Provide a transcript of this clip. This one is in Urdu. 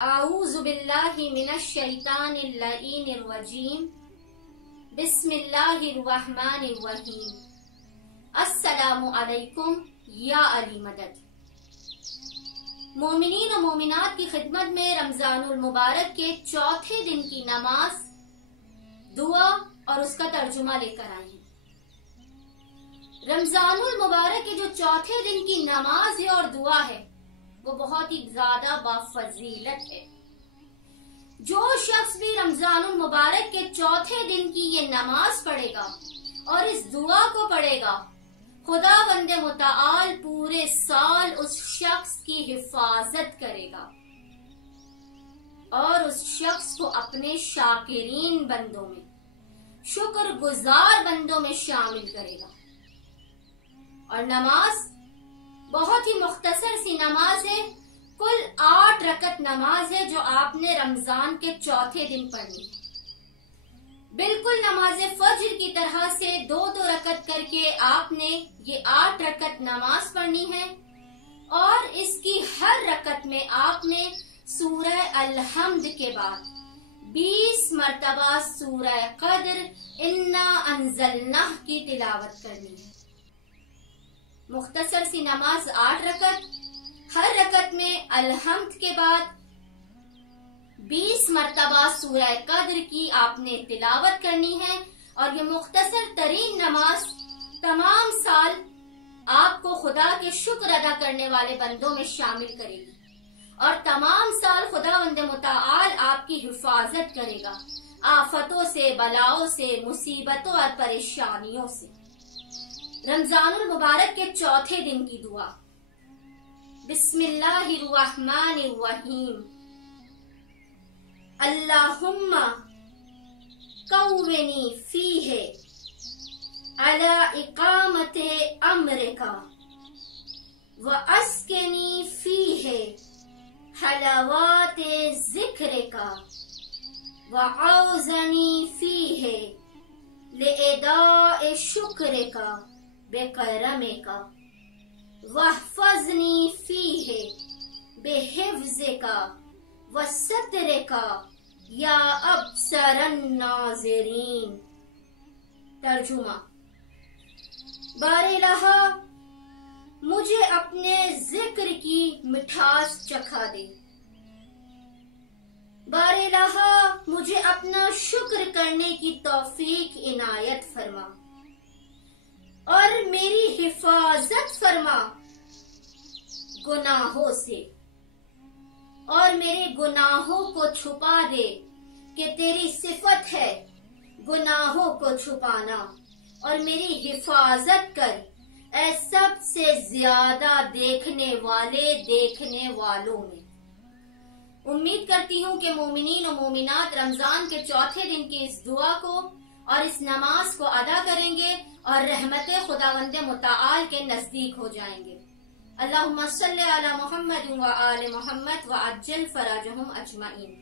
اعوذ باللہ من الشیطان اللعین الرجیم بسم اللہ الرحمن الرحیم السلام علیکم یا علی مدد۔ مومنین و مومنات کی خدمت میں رمضان المبارک کے چوتھے دن کی نماز، دعا اور اس کا ترجمہ لے کر آئے ہیں۔ رمضان المبارک کے جو چوتھے دن کی نماز ہے اور دعا ہے وہ بہت ہی زیادہ بافضیلت ہے۔ جو شخص بھی رمضان المبارک کے چوتھے دن کی یہ نماز پڑھے گا اور اس دعا کو پڑھے گا، خداوند متعال پورے سال اس شخص کی حفاظت کرے گا اور اس شخص کو اپنے شاکرین بندوں میں، شکر گزار بندوں میں شامل کرے گا۔ اور نماز بہت ہی مختصر سی نماز ہے، کل 8 رکعت نماز ہے جو آپ نے رمضان کے چوتھے دن پڑھنی ہے۔ بالکل نماز فجر کی طرح سے 2 رکعت کر کے آپ نے یہ 8 رکعت نماز پڑھنی ہے، اور اس کی ہر رکعت میں آپ نے سورہ الحمد کے بعد 20 مرتبہ سورہ قدر انا انزلناہ کی تلاوت کرنی ہے۔ مختصر سی نماز 8 رکعت، ہر رکعت میں الحمد کے بعد 20 مرتبہ سورہ قدر کی آپ نے تلاوت کرنی ہے، اور یہ مختصر ترین نماز تمام سال آپ کو خدا کے شکر ادا کرنے والے بندوں میں شامل کرے گی، اور تمام سال خداوند متعال آپ کی حفاظت کرے گا آفتوں سے، بلاؤں سے، مصیبتوں اور پریشانیوں سے۔ رمضان المبارک کے چوتھے دن کی دعا۔ بسم اللہ الرحمن الرحیم۔ اللہم قوّنی فیہ علی اقامت امرک واسکنی فیہ حلاوات ذکرک وعوزنی فیہ لاداء شکرک بکرمک واحفظنی فیہ بحفظک وسترک یا ابصر الناظرین۔ ترجمہ: بار الہ مجھے اپنے ذکر کی مٹھاس چکھا دے، بار الہ مجھے اپنا شکر کرنے کی توفیق عنایت فرما، اور میری حفاظت فرما گناہوں سے، اور میرے گناہوں کو چھپا دے، کہ تیری صفت ہے گناہوں کو چھپانا، اور میری حفاظت کر اے سب سے زیادہ دیکھنے والے دیکھنے والوں میں۔ امید کرتی ہوں کہ مومنین و مومنات رمضان کے چوتھے دن کی اس دعا کو اور اس نماز کو ادا کریں گے اور رحمت خداوند متعال کے نزدیک ہو جائیں گے۔ اللہم صلی علی محمد و آل محمد وعجل فرجہم اجمعین۔